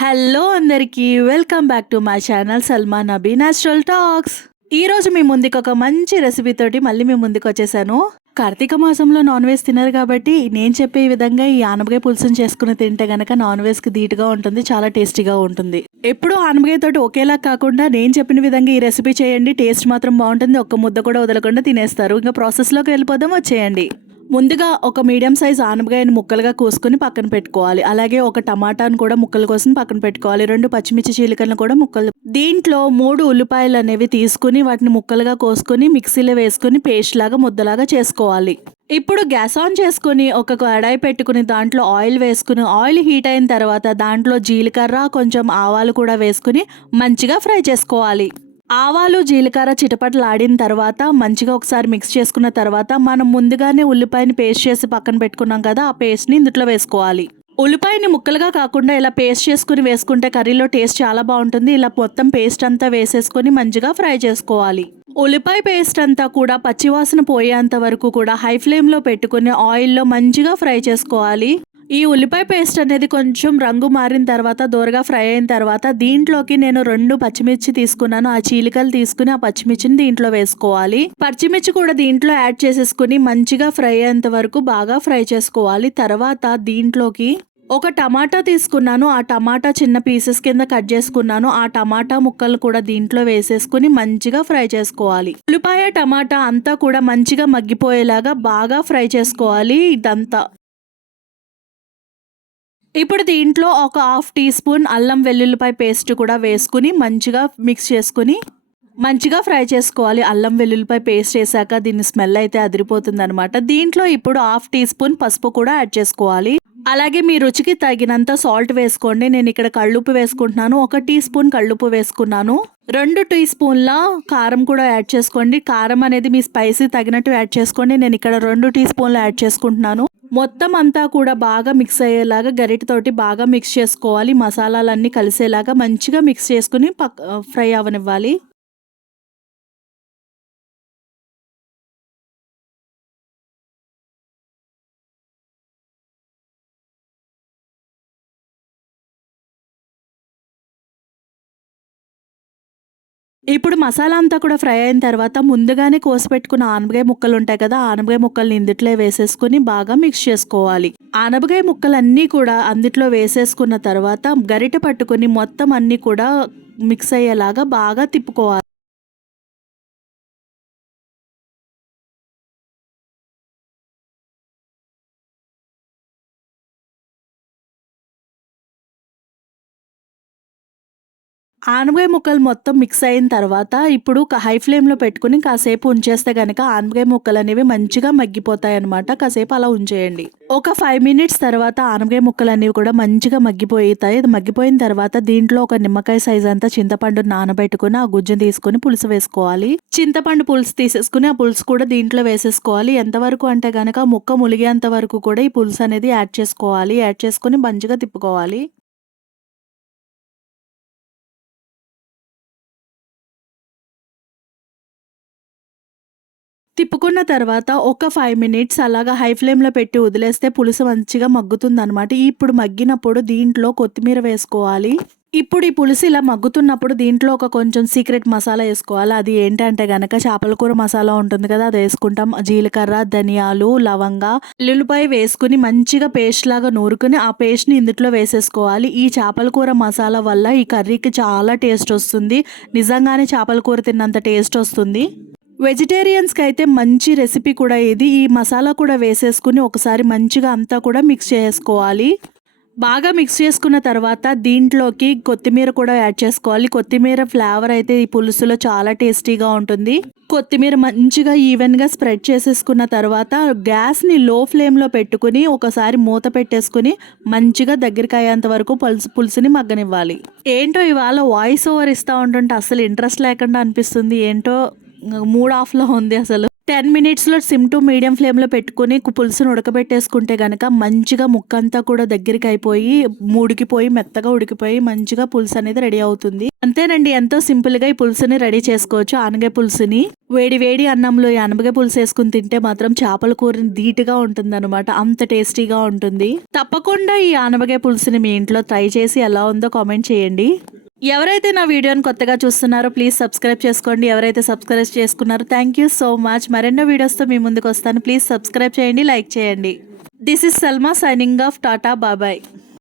Hello అందరికీ welcome back to my channel Salma Nabi natural talks. ఈ రోజు మీ ముందుకు ఒక మంచి రెసిపీ తోటి మళ్ళీ మీ ముందుకు వచ్చేసాను. కార్తీక మాసంలో నాన్ వెజ్ తినరు కాబట్టి నేను చెప్పే విధంగా ఈ ఆనపకాయ పులుసుని చేసుకుని తింటే గనక నాన్ వెజ్ కి ధీటుగా ఉంటుంది, చాలా టేస్టీగా ఉంటుంది. ఎప్పుడు ఆనపకాయ తోటి ఒకేలా కాకుండా నేను చెప్పిన విధంగా ఈ రెసిపీ చేయండి, టేస్ట్ మాత్రం బాగుంటుంది. ఒక్క ముద్ద కూడా వదలకుండా తినేస్తారు. ఇంకా ప్రాసెస్ లోకి వెళ్ళిపోదాం, వచ్చేయండి. ముందుగా ఒక మీడియం సైజ్ ఆనపకాయని ముక్కలుగా కోసుకుని పక్కన పెట్టుకోవాలి. అలాగే ఒక టమాటాను కూడా ముక్కలు కోసం పక్కన పెట్టుకోవాలి. 2 పచ్చిమిర్చి చీలికలను కూడా ముక్కలు. దీంట్లో 3 ఉల్లిపాయలు అనేవి తీసుకుని వాటిని ముక్కలుగా కోసుకుని మిక్సీలో వేసుకుని పేస్ట్ లాగా ముద్దలాగా చేసుకోవాలి. ఇప్పుడు గ్యాస్ ఆన్ చేసుకుని ఒక కడాయి పెట్టుకుని దాంట్లో ఆయిల్ వేసుకుని ఆయిల్ హీట్ అయిన తర్వాత దాంట్లో జీలకర్ర కొంచెం ఆవాలు కూడా వేసుకుని మంచిగా ఫ్రై చేసుకోవాలి. ఆవాలు జీలకర్ర చిటపటలాడిన తర్వాత మంచిగా ఒకసారి మిక్స్ చేసుకున్న తర్వాత మనం ముందుగానే ఉల్లిపాయని పేస్ట్ చేసి పక్కన పెట్టుకున్నాం కదా, ఆ పేస్ట్ని ఇందులో వేసుకోవాలి. ఉల్లిపాయని ముక్కలుగా కాకుండా ఇలా పేస్ట్ చేసుకుని వేసుకుంటే కర్రీలో టేస్ట్ చాలా బాగుంటుంది. ఇలా మొత్తం పేస్ట్ అంతా వేసేసుకొని మంచిగా ఫ్రై చేసుకోవాలి. ఉల్లిపాయ పేస్ట్ అంతా కూడా పచ్చివాసన పోయేంత వరకు కూడా హై ఫ్లేమ్లో పెట్టుకుని ఆయిల్లో మంచిగా ఫ్రై చేసుకోవాలి. ఈ ఉల్లిపాయ పేస్ట్ అనేది కొంచెం రంగు మారిన తర్వాత దోరగా ఫ్రై అయిన తర్వాత దీంట్లోకి నేను 2 పచ్చిమిర్చి తీసుకున్నాను. ఆ చీలికలు తీసుకుని ఆ పచ్చిమిర్చిని దీంట్లో వేసుకోవాలి. పచ్చిమిర్చి కూడా దీంట్లో యాడ్ చేసేసుకుని మంచిగా ఫ్రై అయ్యేంత వరకు బాగా ఫ్రై చేసుకోవాలి. తర్వాత దీంట్లోకి ఒక టమాటా తీసుకున్నాను. ఆ టమాటా చిన్న పీసెస్ కింద కట్ చేసుకున్నాను. ఆ టమాటా ముక్కలు కూడా దీంట్లో వేసేసుకుని మంచిగా ఫ్రై చేసుకోవాలి. ఉల్లిపాయ టమాటా అంతా కూడా మంచిగా మగ్గిపోయేలాగా బాగా ఫ్రై చేసుకోవాలి ఇదంతా. ఇప్పుడు దీంట్లో ఒక 1/2 టీ స్పూన్ అల్లం వెల్లుల్లిపాయ పేస్ట్ కూడా వేసుకుని మంచిగా మిక్స్ చేసుకుని మంచిగా ఫ్రై చేసుకోవాలి. అల్లం వెల్లుల్లిపాయ పేస్ట్ వేసాక దీని స్మెల్ అయితే అదిరిపోతుంది అనమాట. దీంట్లో ఇప్పుడు 1/2 టీ స్పూన్ పసుపు కూడా యాడ్ చేసుకోవాలి. అలాగే మీ రుచికి తగినంత సాల్ట్ వేసుకోండి. నేను ఇక్కడ కళ్ళుప్పు వేసుకుంటున్నాను. 1 టీ స్పూన్ కళ్ళుప్పు వేసుకున్నాను. 2 టీ స్పూన్ల కారం కూడా యాడ్ చేసుకోండి. కారం అనేది మీ స్పైసీ తగినట్టు యాడ్ చేసుకోండి. నేను ఇక్కడ 2 టీ స్పూన్లు యాడ్ చేసుకుంటున్నాను. మొత్తం అంతా కూడా బాగా మిక్స్ అయ్యేలాగా గరిటెతోటి బాగా మిక్స్ చేసుకోవాలి. మసాలాలన్నీ కలిసేలాగా మంచిగా మిక్స్ చేసుకుని ఫ్రై అవనివ్వాలి. ఇప్పుడు మసాలా అంతా కూడా ఫ్రై అయిన తర్వాత ముందుగానే కోసిపెట్టుకున్న ఆనపకాయ ముక్కలు ఉంటాయి కదా, ఆనపకాయ ముక్కల్ని ఇందుట్లో వేసేసుకుని బాగా మిక్స్ చేసుకోవాలి. ఆనపకాయ ముక్కలన్నీ కూడా అందుట్లో వేసేసుకున్న తర్వాత గరిటె పట్టుకుని మొత్తం అన్నీ కూడా మిక్స్ అయ్యేలాగా బాగా తిప్పుకోవాలి. ఆనపకాయ ముక్కలు మొత్తం మిక్స్ అయిన తర్వాత ఇప్పుడు హై ఫ్లేమ్లో పెట్టుకుని కాసేపు ఉంచేస్తే కనుక ఆనపకాయ ముక్కలు అనేవి మంచిగా మగ్గిపోతాయి అనమాట. కాసేపు అలా ఉంచేయండి. ఒక 5 మినిట్స్ తర్వాత ఆనపకాయ ముక్కలు అనేవి కూడా మంచిగా మగ్గిపోతాయి. మగ్గిపోయిన తర్వాత దీంట్లో ఒక నిమ్మకాయ సైజ్ అంతా చింతపండు నానబెట్టుకుని ఆ గుజ్జును తీసుకుని పులుసు వేసుకోవాలి. చింతపండు పులుసు తీసేసుకుని ఆ పులుసు కూడా దీంట్లో వేసేసుకోవాలి. ఎంతవరకు అంటే కనుక ముక్క ములిగేంత వరకు కూడా ఈ పులుసు అనేది యాడ్ చేసుకోవాలి. యాడ్ చేసుకుని మంచిగా తిప్పుకోవాలి. తిప్పుకున్న తర్వాత ఒక 5 మినిట్స్ అలాగా హై ఫ్లేమ్లో పెట్టి వదిలేస్తే పులుసు మంచిగా మగ్గుతుందనమాట. ఇప్పుడు మగ్గినప్పుడు దీంట్లో కొత్తిమీర వేసుకోవాలి. ఇప్పుడు ఈ పులుసు ఇలా మగ్గుతున్నప్పుడు దీంట్లో ఒక కొంచెం సీక్రెట్ మసాలా వేసుకోవాలి. అది ఏంటంటే గనక చేపల కూర మసాలా ఉంటుంది కదా, అది వేసుకుంటాం. జీలకర్ర, ధనియాలు, లవంగా, ఎల్లుల్లిపాయ వేసుకుని మంచిగా పేస్ట్ లాగా నూరుకుని ఆ పేస్ట్ని ఇందులో వేసేసుకోవాలి. ఈ చేపల కూర మసాలా వల్ల ఈ కర్రీకి చాలా టేస్ట్ వస్తుంది. నిజంగానే చేపల కూర తిన్నంత టేస్ట్ వస్తుంది. వెజిటేరియన్స్కి అయితే మంచి రెసిపీ కూడా ఇది. ఈ మసాలా కూడా వేసేసుకుని ఒకసారి మంచిగా అంతా కూడా మిక్స్ చేసుకోవాలి. బాగా మిక్స్ చేసుకున్న తర్వాత దీంట్లోకి కొత్తిమీర కూడా యాడ్ చేసుకోవాలి. కొత్తిమీర ఫ్లేవర్ అయితే ఈ పులుసులో చాలా టేస్టీగా ఉంటుంది. కొత్తిమీర మంచిగా ఈవెన్గా స్ప్రెడ్ చేసేసుకున్న తర్వాత గ్యాస్ని లో ఫ్లేమ్లో పెట్టుకుని ఒకసారి మూత పెట్టేసుకుని మంచిగా దగ్గరికి అయ్యేంత వరకు పులుసుని మగ్గనివ్వాలి. ఏంటో ఇవాళ వాయిస్ ఓవర్ ఇస్తూ ఉంటుంటే అసలు ఇంట్రెస్ట్ లేకుండా అనిపిస్తుంది. ఏంటో మూడ్ ఆఫ్లో ఉంది అసలు. 10 మినిట్స్లో సిమ్ టు మీడియం ఫ్లేమ్లో పెట్టుకుని పులుసును ఉడకబెట్టేసుకుంటే గనక మంచిగా ముక్కంతా కూడా దగ్గరికి అయిపోయి ఉడికిపోయి మెత్తగా ఉడికిపోయి మంచిగా పులుసు అనేది రెడీ అవుతుంది. అంతేనండి, ఎంతో సింపుల్గా ఈ పులుసుని రెడీ చేసుకోవచ్చు. ఆనగ పులుసుని వేడి వేడి అన్నంలో ఈ ఆనపకాయ పులుసు వేసుకుని తింటే మాత్రం చేపల కూరని ధీటుగా ఉంటుంది అనమాట. అంత టేస్టీగా ఉంటుంది. తప్పకుండా ఈ ఆనపకాయ పులుసుని మీ ఇంట్లో ట్రై చేసి ఎలా ఉందో కామెంట్ చేయండి. ఎవరైతే నా వీడియోని కొత్తగా చూస్తున్నారో ప్లీజ్ సబ్స్క్రైబ్ చేసుకోండి. ఎవరైతే సబ్స్క్రైబ్ చేసుకున్నారో థ్యాంక్ యూ సో మచ్. మరెన్నో వీడియోస్తో మీ ముందుకు వస్తాను. ప్లీజ్ సబ్స్క్రైబ్ చేయండి, లైక్ చేయండి. This is Salma signing off. Tata, బాబాయ్.